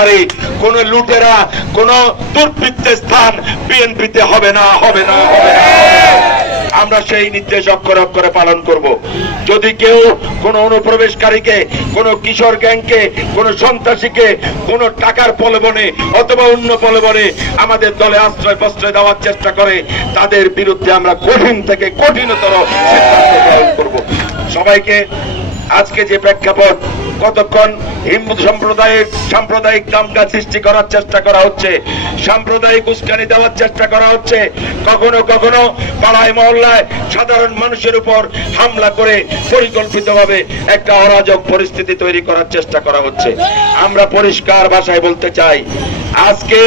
অনুপ্রবেশকারী, কোন লুটেরা, কোন দুর্বৃত্তের স্থান বিএনপিতে হবে না, হবে না, হবে না। আমরা সেই নির্দেশ অক্ষরে অক্ষরে পালন করব। যদি কেউ কোন অনুপ্রবেশকারীকে, কোন কিশোর গ্যাংকে, কোন সন্ত্রাসীকে কোন টাকার প্রলোভনে অথবা অন্য প্রলোভনে আমাদের দলে আশ্রয় প্রশ্রয় দেওয়ার চেষ্টা করে, তাদের বিরুদ্ধে আমরা কঠিন থেকে কঠিনতর সিদ্ধান্ত গ্রহণ করব। সবাইকে আজকে যে প্রেক্ষাপট, কতক্ষণ হিন্দু সাম্প্রদায়িক দাঙ্গা সৃষ্টি করার চেষ্টা করা হচ্ছে, সাম্প্রদায়িক উস্কানি দেওয়ার চেষ্টা করা হচ্ছে, কখনো কখনো পাড়ায় মহল্লায় সাধারণ মানুষের উপর হামলা করে পরিকল্পিতভাবে একটা অরাজক পরিস্থিতি তৈরি করার চেষ্টা করা হচ্ছে। আমরা পরিষ্কার ভাষায় বলতে চাই, আজকে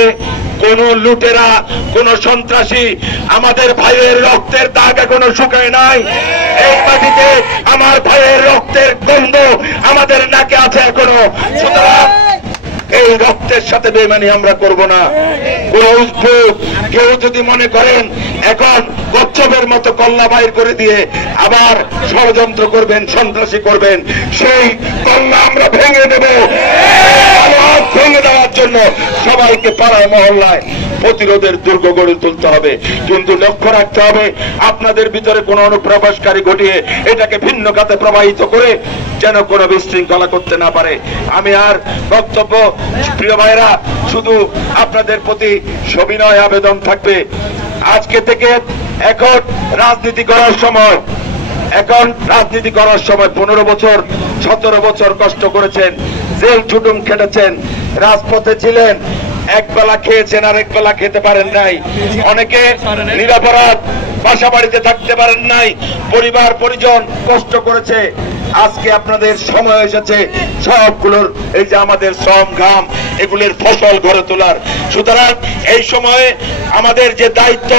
কোন লুটেরা, কোন সন্ত্রাসী আমাদের ভাইয়ের রক্তের দাগ এখনো শুকায় নাই। এই মাটিতে আমার ভাইয়ের রক্তের গন্ধ আমাদের নাকে আছে এখনো। সুতরাং এই রক্তের সাথে বেইমানি আমরা করব না। কোন উদ্ভুত কেউ যদি মনে করেন এখন কচ্ছপের মতো কল্লা বাইর করে দিয়ে আবার ষড়যন্ত্র করবেন, সন্ত্রাসী করবেন, সেই কল্লা আমরা ভেঙে দেব। ভেঙে দেওয়ার জন্য সবাইকে পাড়ায় মহল্লায় প্রতিরোধের দুর্গ গড়ে তুলতে হবে। কিন্তু লক্ষ্য রাখতে হবে আপনাদের ভিতরে কোন অনুপ্রবেশকারী ঘটিয়ে এটাকে ভিন্ন খাতে প্রবাহিত করে যেন কোনো বিশৃঙ্খলা করতে না পারে। আমি আর বক্তব্য, প্রিয় ভাইরা, শুধু আপনাদের প্রতি সবিনয় আবেদন থাকবে, আজকে থেকে এখন রাজনীতি করার সময়, এখন রাজনীতি করার সময় 15 বছর 17 বছর কষ্ট করেছেন, জেল জুটুম খেটেছেন, রাজপথে ছিলেন, এক বেলা খেয়েছেন আর এক বেলা খেতে পারেন নাই, অনেকে নিরপরাধ বাসা বাড়িতে থাকতে পারেন নাই, পরিবার পরিজন কষ্ট করেছে। আজকে আপনাদের সময় এসেছে সবগুলোর, এই যে আমাদের শ্রম ঘাম, এগুলোর ফসল ঘরে তোলার। সুতরাং এই সময়ে আমাদের যে দায়িত্ব,